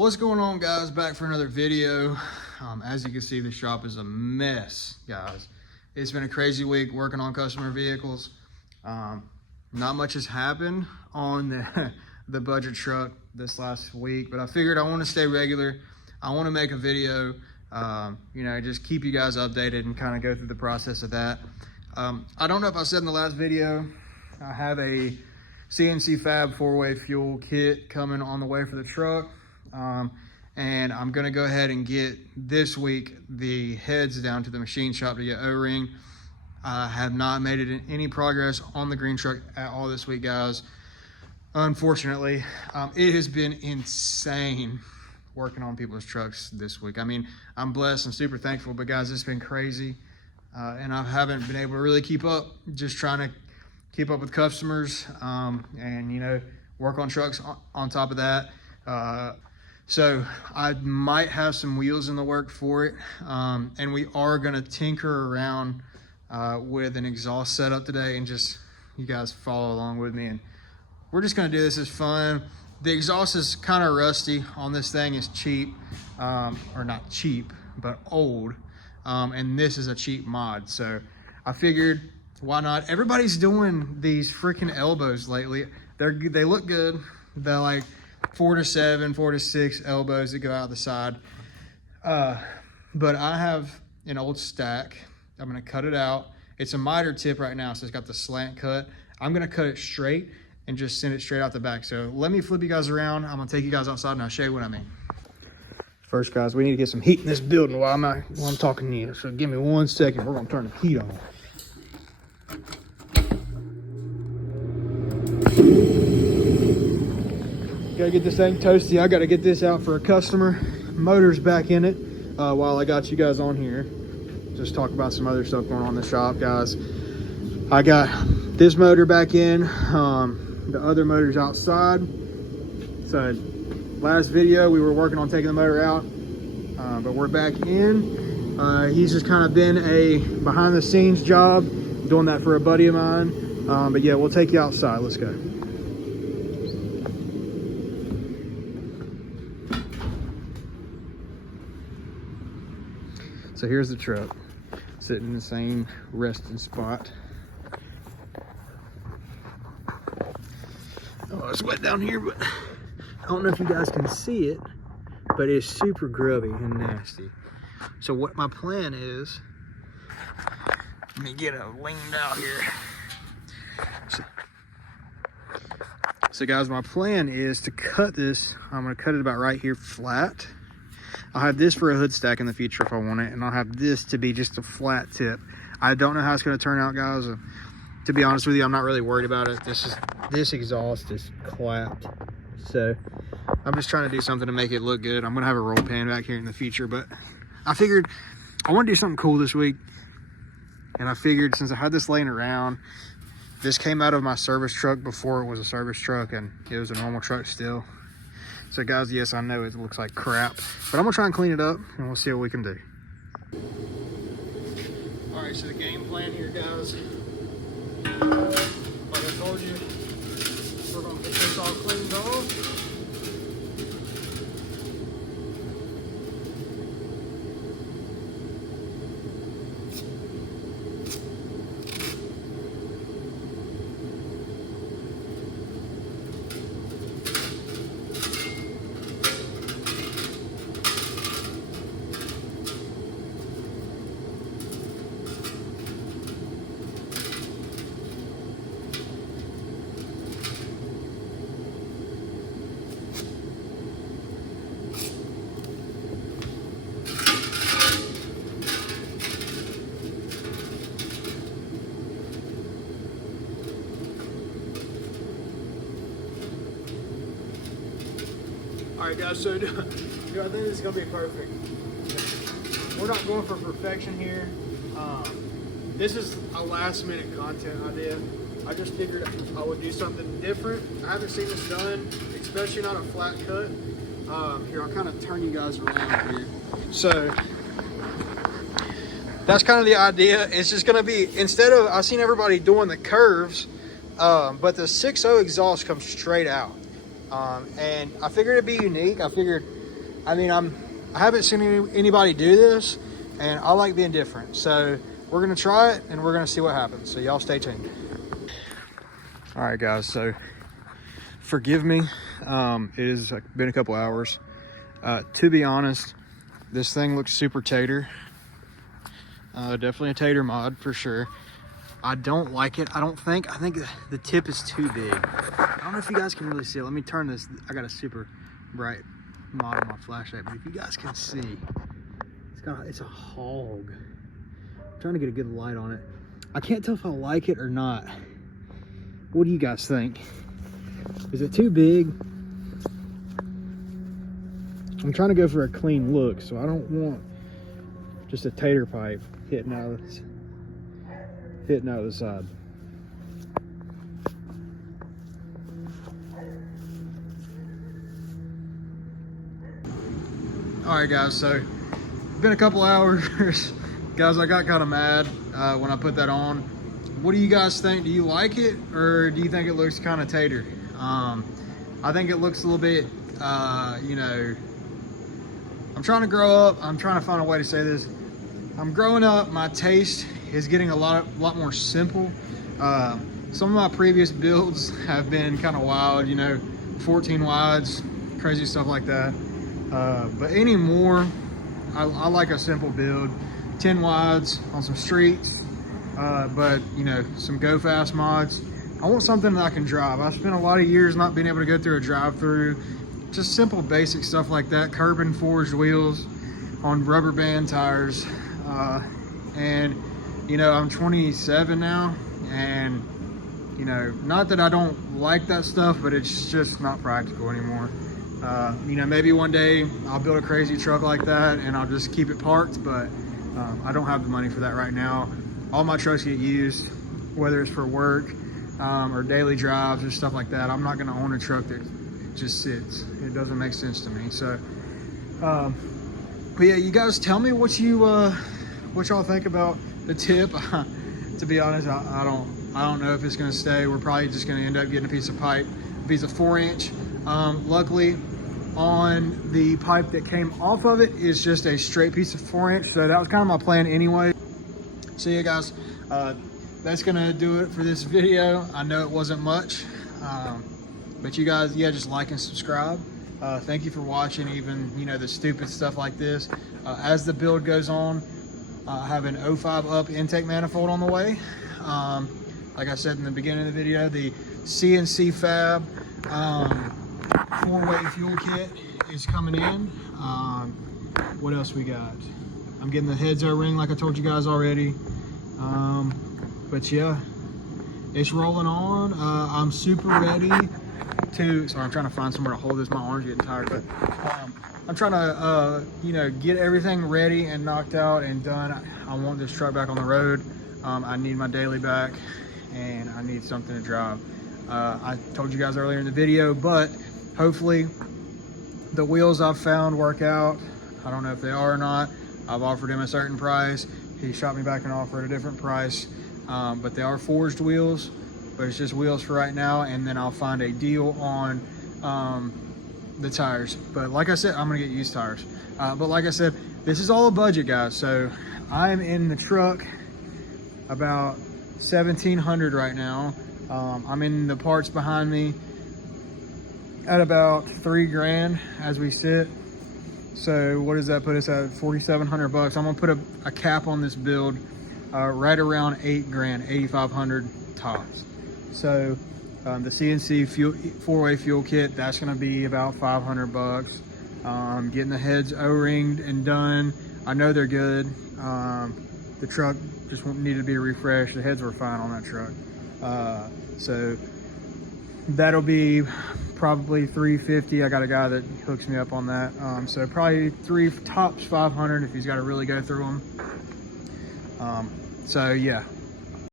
What's going on, guys? Back for another video. As you can see, the shop is a mess, guys. It's been a crazy week working on customer vehicles. Not much has happened on the budget truck this last week, but I figured I want to stay regular. I want to make a video, just keep you guys updated and kind of go through the process of that. I don't know if I said in the last video, I have a CNC Fab 4-way fuel kit coming on the way for the truck. And I'm gonna go ahead and get this week the heads down to the machine shop to get O-ring. I have not made it any progress on the green truck at all this week, guys. Unfortunately, it has been insane working on people's trucks this week. I mean, I'm blessed and super thankful, but guys, it's been crazy. And I haven't been able to really keep up, just trying to keep up with customers, and work on trucks on top of that. So I might have some wheels in the work for it. And we are gonna tinker around with an exhaust setup today, and just, you guys follow along with me, and we're just gonna do this as fun. The exhaust is kind of rusty on this thing. It's cheap, or not cheap, but old. And this is a cheap mod. So I figured, why not? Everybody's doing these freaking elbows lately. They look good. They're like 4 to 7, 4 to 6 elbows that go out the side. But I have an old stack. I'm gonna cut it out. It's a miter tip right now, so it's got the slant cut. I'm gonna cut it straight and just send it straight out the back. So let me flip you guys around. I'm gonna take you guys outside and I'll show you what I mean. First, guys, we need to get some heat in this building while I'm talking to you. So give me 1 second. We're gonna turn the heat on. Gotta get this thing toasty. I gotta get this out for a customer. Motor's back in it. While I got you guys on here, just talk about some other stuff going on in the shop, guys. I got this motor back in. The other motor's outside. So last video we were working on taking the motor out, but we're back in. He's just kind of been a behind the scenes job, doing that for a buddy of mine. But yeah, we'll take you outside. Let's go. So here's the truck, sitting in the same resting spot. Oh, it's wet down here, but I don't know if you guys can see it, but it's super grubby and nasty. So what my plan is, let me get it leaned out here. So guys, my plan is to cut this. I'm gonna cut it about right here flat. I'll have this for a hood stack in the future if I want it, and I'll have this to be just a flat tip. I don't know how it's going to turn out, guys. To be honest with you, I'm not really worried about it. This exhaust is clapped, so I'm just trying to do something to make it look good. I'm going to have a roll pan back here in the future, but I figured I want to do something cool this week, and I figured since I had this laying around, this came out of my service truck before it was a service truck, and it was a normal truck still. So guys, yes, I know it looks like crap, but I'm gonna try and clean it up and we'll see what we can do. All right, so the game plan here, guys. Like I told you, we're gonna get this all cleaned off. All right, guys, so do I think this is gonna be perfect. We're not going for perfection here. This is a last minute content idea. I just figured I would do something different. I haven't seen this done, especially not a flat cut. Here, I'll kind of turn you guys around here. So that's kind of the idea. It's just gonna be, instead of, I've seen everybody doing the curves, but the 6.0 exhaust comes straight out. And I figured it'd be unique. I figured I mean, I haven't seen anybody do this, and I like being different. So we're gonna try it, and we're gonna see what happens. So y'all stay tuned. All right, guys. So forgive me. It has been a couple hours. To be honest, this thing looks super tater. Definitely a tater mod for sure. I don't like it. I think the tip is too big. I don't know if you guys can really see it. Let me turn this. I got a super bright mod on my flashlight, but if you guys can see, it's a hog. I'm trying to get a good light on it. I can't tell if I like it or not. What do you guys think? Is it too big? I'm trying to go for a clean look, so I don't want just a tater pipe hitting out of the side. All right, guys, so it's been a couple hours. Guys, I got kind of mad when I put that on. What do you guys think? Do you like it, or do you think it looks kind of tater? I think it looks a little bit, you know, I'm trying to grow up. I'm trying to find a way to say this. I'm growing up. My taste is getting a lot more simple. Some of my previous builds have been kind of wild, you know, 14 wides, crazy stuff like that. But anymore, I like a simple build, 10 wides on some streets, but you know, some go fast mods. I want something that I can drive. I spent a lot of years not being able to go through a drive-through. Just simple basic stuff like that. Carbon forged wheels on rubber band tires. And you know, I'm 27 now, and you know, not that I don't like that stuff, but it's just not practical anymore. You know, maybe one day I'll build a crazy truck like that and I'll just keep it parked, but I don't have the money for that right now. All my trucks get used, whether it's for work or daily drives or stuff like that. I'm not gonna own a truck that just sits. It doesn't make sense to me. So but yeah, you guys tell me what y'all think about the tip. To be honest, I don't know if it's gonna stay. We're probably just gonna end up getting a piece of pipe, a piece of 4-inch. Luckily, on the pipe that came off of it is just a straight piece of 4-inch. So that was kind of my plan anyway. So yeah, guys, that's gonna do it for this video. I know it wasn't much, but you guys, yeah, just like and subscribe. Thank you for watching, even, you know, the stupid stuff like this. As the build goes on, I have an 05 up intake manifold on the way. Like I said in the beginning of the video, the CNC Fab 4-way fuel kit is coming in. What else we got? I'm getting the heads O-ring like I told you guys already. But yeah, it's rolling on. I'm super ready to, sorry, I'm trying to find somewhere to hold this. My arm's getting tired, but I'm trying to, you know, get everything ready and knocked out and done. I want this truck back on the road. I need my daily back, and I need something to drive. I told you guys earlier in the video, but hopefully the wheels I've found work out. I don't know if they are or not. I've offered him a certain price. He shot me back an offer at a different price, but they are forged wheels, but it's just wheels for right now, and then I'll find a deal on the tires. But like I said, I'm gonna get used tires. But like I said, this is all a budget, guys. So I'm in the truck about $1,700 right now. I'm in the parts behind me at about $3 grand as we sit. So what does that put us at? 4,700 bucks. I'm gonna put a cap on this build right around $8 grand, 8,500 tops. So the CNC 4-way fuel kit, that's gonna be about 500 bucks. Getting the heads O-ringed and done. I know they're good. The truck just needed to be refreshed. The heads were fine on that truck. So that'll be probably $350. I got a guy that hooks me up on that. So probably tops 500 if he's got to really go through them. So yeah,